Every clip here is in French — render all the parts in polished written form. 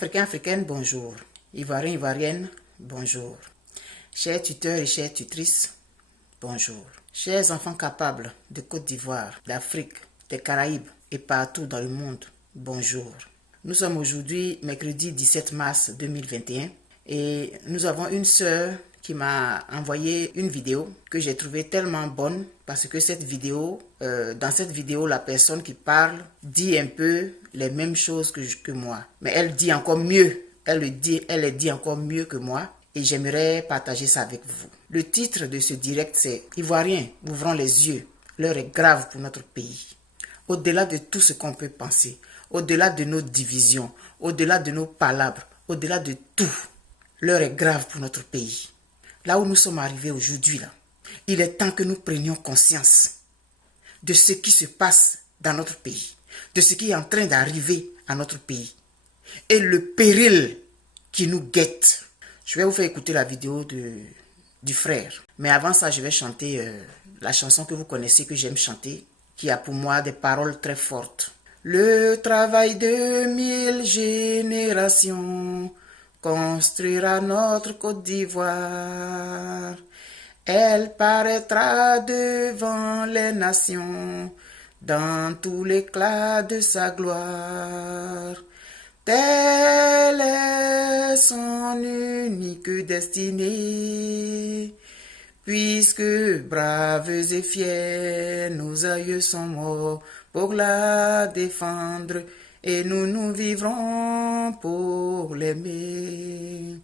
Africains, Africaines, bonjour. Ivoiriens, Ivoiriennes, bonjour. Chers tuteurs et chères tutrices, bonjour. Chers enfants capables de Côte d'Ivoire, d'Afrique, des Caraïbes et partout dans le monde, bonjour. Nous sommes aujourd'hui mercredi 17 mars 2021 et nous avons une sœur qui m'a envoyé une vidéo que j'ai trouvée tellement bonne parce que cette vidéo, dans cette vidéo, la personne qui parle dit un peu les mêmes choses que moi. Mais elle dit encore mieux, elle le dit encore mieux que moi et j'aimerais partager ça avec vous. Le titre de ce direct c'est « Ivoiriens, ouvrons les yeux, l'heure est grave pour notre pays ». Au-delà de tout ce qu'on peut penser, au-delà de nos divisions, au-delà de nos palabres, au-delà de tout, l'heure est grave pour notre pays. Là où nous sommes arrivés aujourd'hui, là, il est temps que nous prenions conscience de ce qui se passe dans notre pays, de ce qui est en train d'arriver à notre pays et le péril qui nous guette. Je vais vous faire écouter la vidéo du frère. Mais avant ça, je vais chanter la chanson que vous connaissez, que j'aime chanter, qui a pour moi des paroles très fortes. Le travail de 1000 générations construira notre Côte d'Ivoire. Elle paraîtra devant les nations dans tout l'éclat de sa gloire. Telle est son unique destinée, puisque braves et fiers, nos aïeux sont morts pour la défendre, et nous vivrons pour l'aimer.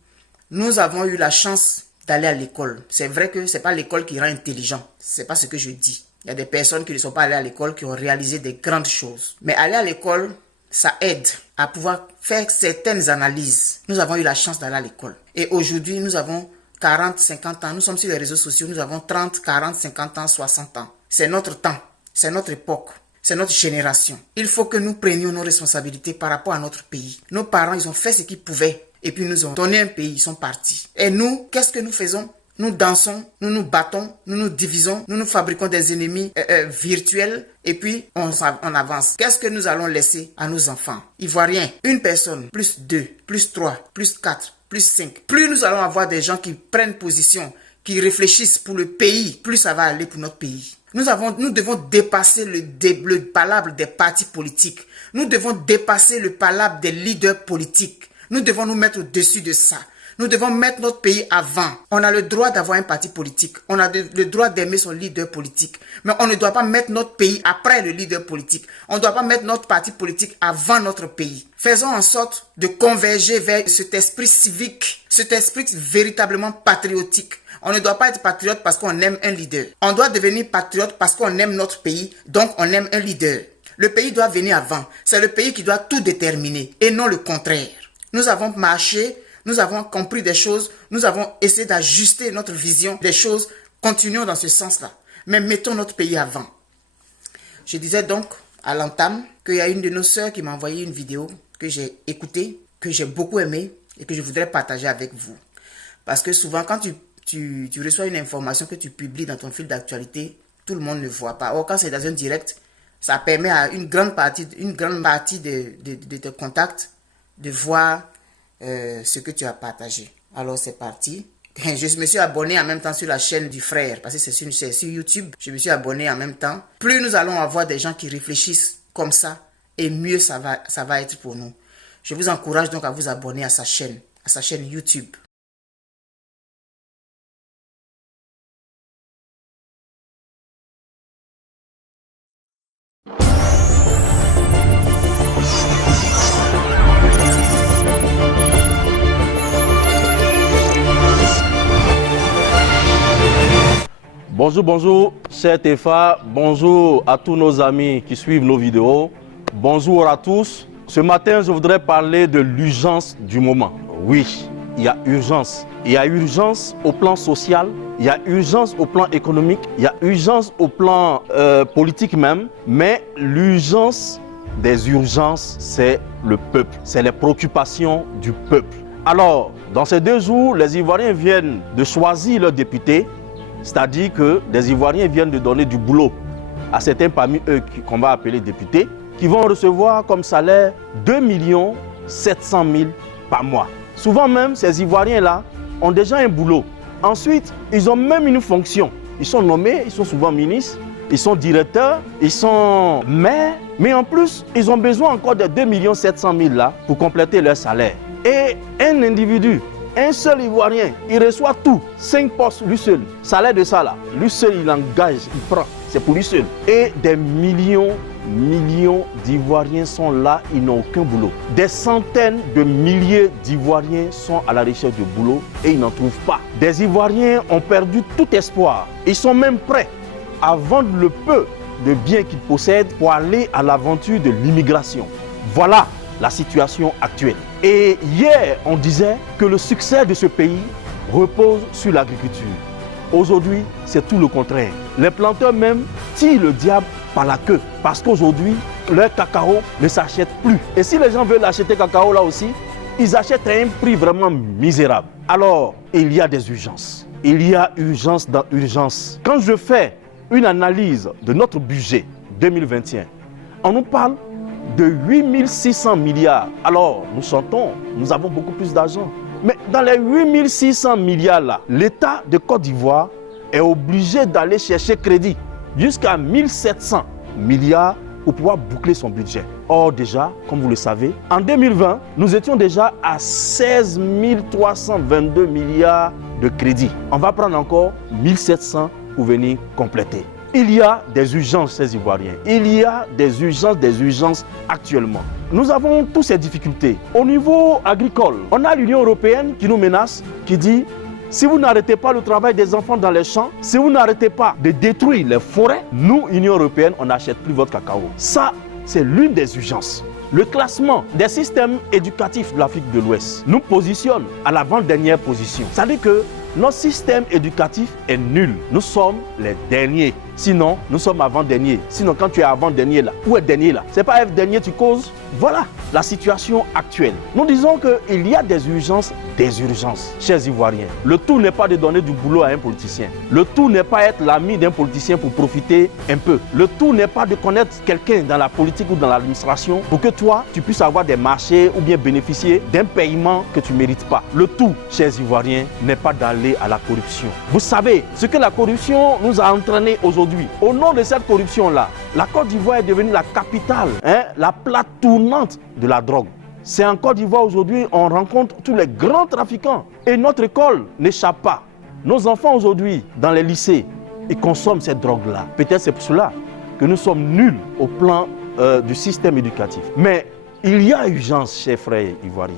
Nous avons eu la chance d'aller à l'école. C'est vrai que ce n'est pas l'école qui rend intelligent. Ce n'est pas ce que je dis. Il y a des personnes qui ne sont pas allées à l'école qui ont réalisé des grandes choses. Mais aller à l'école, ça aide à pouvoir faire certaines analyses. Nous avons eu la chance d'aller à l'école. Et aujourd'hui, nous avons 40, 50 ans. Nous sommes sur les réseaux sociaux. Nous avons 30, 40, 50 ans, 60 ans. C'est notre temps. C'est notre époque. C'est notre génération. Il faut que nous prenions nos responsabilités par rapport à notre pays. Nos parents, ils ont fait ce qu'ils pouvaient. Et puis, ils nous ont donné un pays. Ils sont partis. Et nous, qu'est-ce que nous faisons? Nous dansons, nous nous battons, nous nous divisons, nous nous fabriquons des ennemis virtuels. Et puis, on avance. Qu'est-ce que nous allons laisser à nos enfants? Ivoiriens, une personne, plus 2, plus 3, plus 4, plus 5. Plus nous allons avoir des gens qui prennent position, qui réfléchissent pour le pays, plus ça va aller pour notre pays. Nous devons dépasser le palabre des partis politiques. Nous devons dépasser le palabre des leaders politiques. Nous devons nous mettre au-dessus de ça. Nous devons mettre notre pays avant. On a le droit d'avoir un parti politique. On a le droit d'aimer son leader politique. Mais on ne doit pas mettre notre pays après le leader politique. On ne doit pas mettre notre parti politique avant notre pays. Faisons en sorte de converger vers cet esprit civique, cet esprit véritablement patriotique. On ne doit pas être patriote parce qu'on aime un leader. On doit devenir patriote parce qu'on aime notre pays, donc on aime un leader. Le pays doit venir avant. C'est le pays qui doit tout déterminer et non le contraire. Nous avons marché, nous avons compris des choses, nous avons essayé d'ajuster notre vision des choses. Continuons dans ce sens-là. Mais mettons notre pays avant. Je disais donc à l'entame qu'il y a une de nos sœurs qui m'a envoyé une vidéo que j'ai écoutée, que j'ai beaucoup aimée et que je voudrais partager avec vous. Parce que souvent, quand tu reçois une information que tu publies dans ton fil d'actualité, tout le monde ne voit pas. Or, quand c'est dans un direct, ça permet à une grande partie de tes contacts de voir ce que tu as partagé. Alors, c'est parti. Je me suis abonné en même temps sur la chaîne du frère, parce que c'est sur YouTube. Je me suis abonné en même temps. Plus nous allons avoir des gens qui réfléchissent comme ça, et mieux ça va être pour nous. Je vous encourage donc à vous abonner à sa chaîne YouTube. Bonjour, cher Tefa, bonjour à tous nos amis qui suivent nos vidéos, bonjour à tous. Ce matin, je voudrais parler de l'urgence du moment. Oui, il y a urgence. Il y a urgence au plan social, il y a urgence au plan économique, il y a urgence au plan politique même, mais l'urgence des urgences, c'est le peuple, c'est les préoccupations du peuple. Alors, dans ces 2 jours, les Ivoiriens viennent de choisir leurs députés. C'est-à-dire que des Ivoiriens viennent de donner du boulot à certains parmi eux qu'on va appeler députés, qui vont recevoir comme salaire 2 700 000 par mois. Souvent même, ces Ivoiriens-là ont déjà un boulot. Ensuite, ils ont même une fonction. Ils sont nommés, ils sont souvent ministres, ils sont directeurs, ils sont maires. Mais en plus, ils ont besoin encore de 2 700 000 là pour compléter leur salaire. Et un individu, un seul Ivoirien, il reçoit tout, 5 postes lui seul. Salaire de ça là, lui seul il engage, il prend, c'est pour lui seul. Et des millions d'Ivoiriens sont là, ils n'ont aucun boulot. Des centaines de milliers d'Ivoiriens sont à la recherche de boulot et ils n'en trouvent pas. Des Ivoiriens ont perdu tout espoir. Ils sont même prêts à vendre le peu de biens qu'ils possèdent pour aller à l'aventure de l'immigration. Voilà la situation actuelle. Et hier, on disait que le succès de ce pays repose sur l'agriculture. Aujourd'hui, c'est tout le contraire. Les planteurs même tirent le diable par la queue parce qu'aujourd'hui, leur cacao ne s'achète plus. Et si les gens veulent acheter cacao là aussi, ils achètent à un prix vraiment misérable. Alors, il y a des urgences. Il y a urgence dans urgence. Quand je fais une analyse de notre budget 2021, on nous parle de 8 600 milliards. Alors, nous chantons, nous avons beaucoup plus d'argent. Mais dans les 8 600 milliards là, l'État de Côte d'Ivoire est obligé d'aller chercher crédit jusqu'à 1 700 milliards pour pouvoir boucler son budget. Or déjà, comme vous le savez, en 2020, nous étions déjà à 16 322 milliards de crédit. On va prendre encore 1 700 pour venir compléter. Il y a des urgences, ces Ivoiriens. Il y a des urgences actuellement. Nous avons toutes ces difficultés. Au niveau agricole, on a l'Union européenne qui nous menace, qui dit si vous n'arrêtez pas le travail des enfants dans les champs, si vous n'arrêtez pas de détruire les forêts, nous, Union européenne, on n'achète plus votre cacao. Ça, c'est l'une des urgences. Le classement des systèmes éducatifs de l'Afrique de l'Ouest nous positionne à l'avant-dernière position. Ça veut dire que notre système éducatif est nul. Nous sommes les derniers. Sinon, nous sommes avant-derniers. Sinon, quand tu es avant-dernier là, où est dernier là? C'est pas F-dernier, tu causes. Voilà la situation actuelle. Nous disons qu'il y a des urgences, chers Ivoiriens. Le tout n'est pas de donner du boulot à un politicien. Le tout n'est pas être l'ami d'un politicien pour profiter un peu. Le tout n'est pas de connaître quelqu'un dans la politique ou dans l'administration pour que toi, tu puisses avoir des marchés ou bien bénéficier d'un paiement que tu ne mérites pas. Le tout, chers Ivoiriens, n'est pas d'aller à la corruption. Vous savez ce que la corruption nous a entraîné aujourd'hui. Au nom de cette corruption-là, la Côte d'Ivoire est devenue la capitale, la plaque tournante de la drogue. C'est en Côte d'Ivoire aujourd'hui, on rencontre tous les grands trafiquants. Et notre école n'échappe pas. Nos enfants aujourd'hui, dans les lycées, ils consomment cette drogue-là. Peut-être c'est pour cela que nous sommes nuls au plan du système éducatif. Mais il y a urgence, chers frères ivoiriens.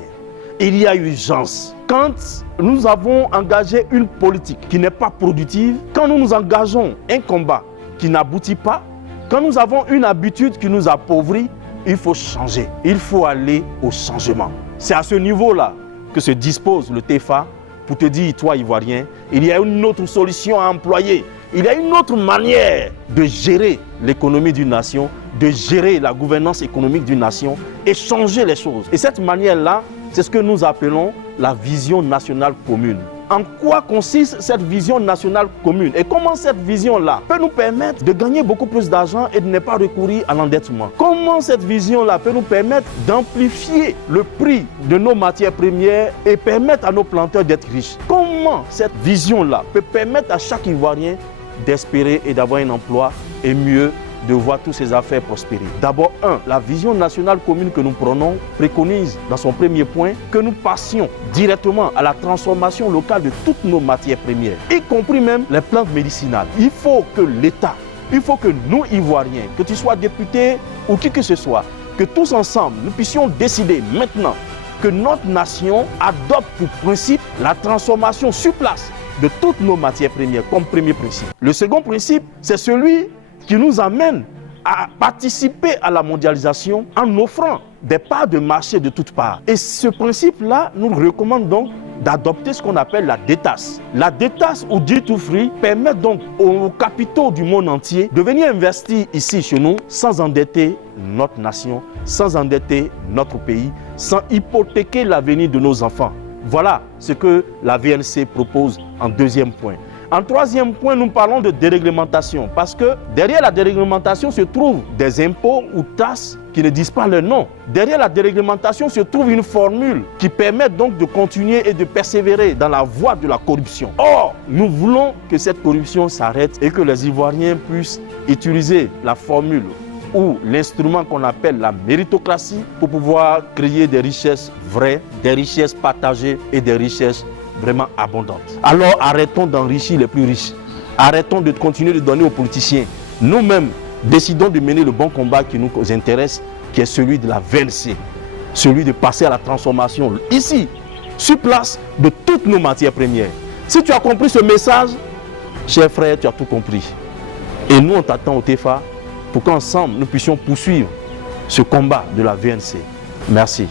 Il y a urgence. Quand nous avons engagé une politique qui n'est pas productive, quand nous nous engageons un combat qui n'aboutit pas, quand nous avons une habitude qui nous appauvrit, il faut changer. Il faut aller au changement. C'est à ce niveau-là que se dispose le TEFA pour te dire, toi Ivoirien, il y a une autre solution à employer. Il y a une autre manière de gérer l'économie d'une nation, de gérer la gouvernance économique d'une nation et changer les choses. Et cette manière-là, c'est ce que nous appelons la vision nationale commune. En quoi consiste cette vision nationale commune et comment cette vision-là peut nous permettre de gagner beaucoup plus d'argent et de ne pas recourir à l'endettement? Comment cette vision-là peut nous permettre d'amplifier le prix de nos matières premières et permettre à nos planteurs d'être riches? Comment cette vision-là peut permettre à chaque Ivoirien d'espérer et d'avoir un emploi et mieux de voir toutes ces affaires prospérer? D'abord, la vision nationale commune que nous prenons préconise dans son premier point que nous passions directement à la transformation locale de toutes nos matières premières, y compris même les plantes médicinales. Il faut que l'État, il faut que nous Ivoiriens, que tu sois député ou qui que ce soit, que tous ensemble nous puissions décider maintenant que notre nation adopte pour principe la transformation sur place de toutes nos matières premières comme premier principe. Le second principe, c'est celui qui nous amène à participer à la mondialisation en offrant des parts de marché de toutes parts. Et ce principe-là nous recommande donc d'adopter ce qu'on appelle la détasse. La détasse ou duty free permet donc aux capitaux du monde entier de venir investir ici chez nous sans endetter notre nation, sans endetter notre pays, sans hypothéquer l'avenir de nos enfants. Voilà ce que la VNC propose en deuxième point. En troisième point, nous parlons de déréglementation parce que derrière la déréglementation se trouvent des impôts ou taxes qui ne disent pas leur nom. Derrière la déréglementation se trouve une formule qui permet donc de continuer et de persévérer dans la voie de la corruption. Or, nous voulons que cette corruption s'arrête et que les Ivoiriens puissent utiliser la formule ou l'instrument qu'on appelle la méritocratie pour pouvoir créer des richesses vraies, des richesses partagées et des richesses vraiment abondantes. Alors arrêtons d'enrichir les plus riches. Arrêtons de continuer de donner aux politiciens. Nous-mêmes, décidons de mener le bon combat qui nous intéresse, qui est celui de la VNC, celui de passer à la transformation ici, sur place, de toutes nos matières premières. Si tu as compris ce message, cher frère, tu as tout compris. Et nous, on t'attend au TEFA pour qu'ensemble, nous puissions poursuivre ce combat de la VNC. Merci.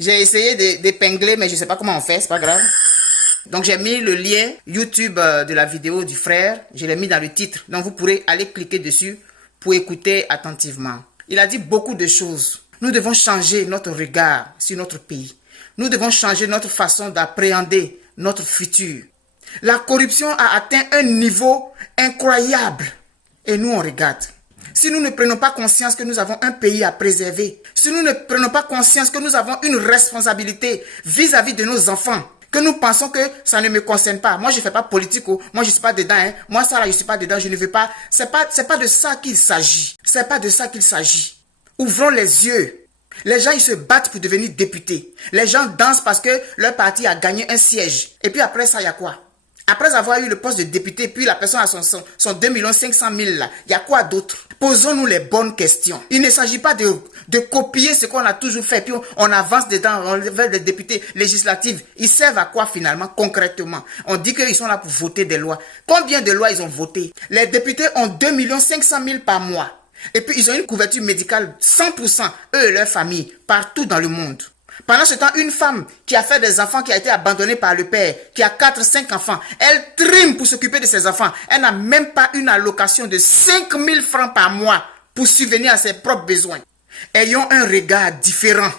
J'ai essayé d'épingler, mais je ne sais pas comment on fait, c'est pas grave. Donc j'ai mis le lien YouTube de la vidéo du frère, je l'ai mis dans le titre. Donc vous pourrez aller cliquer dessus pour écouter attentivement. Il a dit beaucoup de choses. Nous devons changer notre regard sur notre pays. Nous devons changer notre façon d'appréhender notre futur. La corruption a atteint un niveau incroyable. Et nous on regarde. Si nous ne prenons pas conscience que nous avons un pays à préserver, si nous ne prenons pas conscience que nous avons une responsabilité vis-à-vis de nos enfants, que nous pensons que ça ne me concerne pas. Moi, je ne fais pas politique, moi, je ne suis pas dedans. Moi, ça là, je ne suis pas dedans, je ne veux pas. C'est pas de ça qu'il s'agit. C'est pas de ça qu'il s'agit. Ouvrons les yeux. Les gens, ils se battent pour devenir députés. Les gens dansent parce que leur parti a gagné un siège. Et puis après ça, il y a quoi? Après avoir eu le poste de député, puis la personne a son 2 500 000 là, il y a quoi d'autre? Posons-nous les bonnes questions. Il ne s'agit pas de copier ce qu'on a toujours fait, puis on avance dedans, on veut des députés législatifs. Ils servent à quoi finalement, concrètement? On dit qu'ils sont là pour voter des lois. Combien de lois ils ont voté? Les députés ont 2 500 000 par mois. Et puis ils ont une couverture médicale 100%, eux et leur famille, partout dans le monde. Pendant ce temps, une femme qui a fait des enfants, qui a été abandonnée par le père, qui a 4-5 enfants, elle trime pour s'occuper de ses enfants. Elle n'a même pas une allocation de 5 000 francs par mois pour subvenir à ses propres besoins. Ayons un regard différent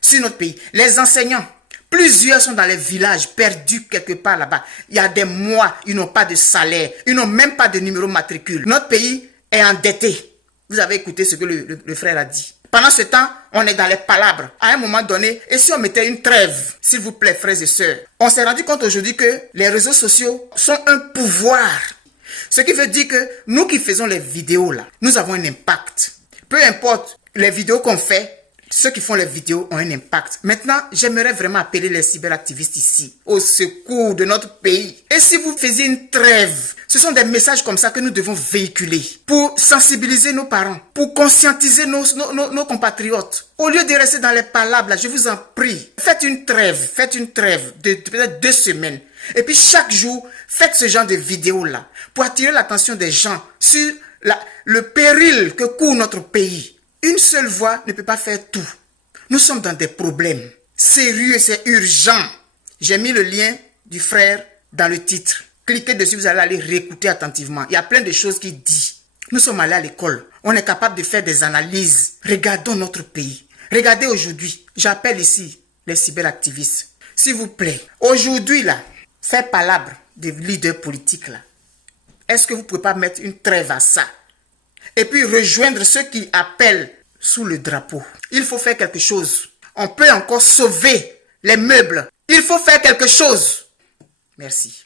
sur notre pays. Les enseignants, plusieurs sont dans les villages, perdus quelque part là-bas. Il y a des mois, ils n'ont pas de salaire, ils n'ont même pas de numéro matricule. Notre pays est endetté. Vous avez écouté ce que le frère a dit. Pendant ce temps, on est dans les palabres. À un moment donné, et si on mettait une trêve, s'il vous plaît, frères et sœurs, on s'est rendu compte aujourd'hui que les réseaux sociaux sont un pouvoir. Ce qui veut dire que nous qui faisons les vidéos là, nous avons un impact. Peu importe les vidéos qu'on fait, ceux qui font les vidéos ont un impact. Maintenant, j'aimerais vraiment appeler les cyberactivistes ici, au secours de notre pays. Et si vous faisiez une trêve, ce sont des messages comme ça que nous devons véhiculer pour sensibiliser nos parents, pour conscientiser nos compatriotes. Au lieu de rester dans les palabres, là, je vous en prie, faites une trêve de peut-être 2 semaines. Et puis chaque jour, faites ce genre de vidéos-là pour attirer l'attention des gens sur le péril que court notre pays. Une seule voix ne peut pas faire tout. Nous sommes dans des problèmes sérieux, c'est urgent. J'ai mis le lien du frère dans le titre. Cliquez dessus, vous allez aller réécouter attentivement. Il y a plein de choses qu'il dit. Nous sommes allés à l'école. On est capable de faire des analyses. Regardons notre pays. Regardez aujourd'hui. J'appelle ici les cyberactivistes. S'il vous plaît, aujourd'hui là, faire palabre des leaders politiques là. Est-ce que vous ne pouvez pas mettre une trêve à ça? Et puis rejoindre ceux qui appellent sous le drapeau. Il faut faire quelque chose. On peut encore sauver les meubles. Il faut faire quelque chose. Merci.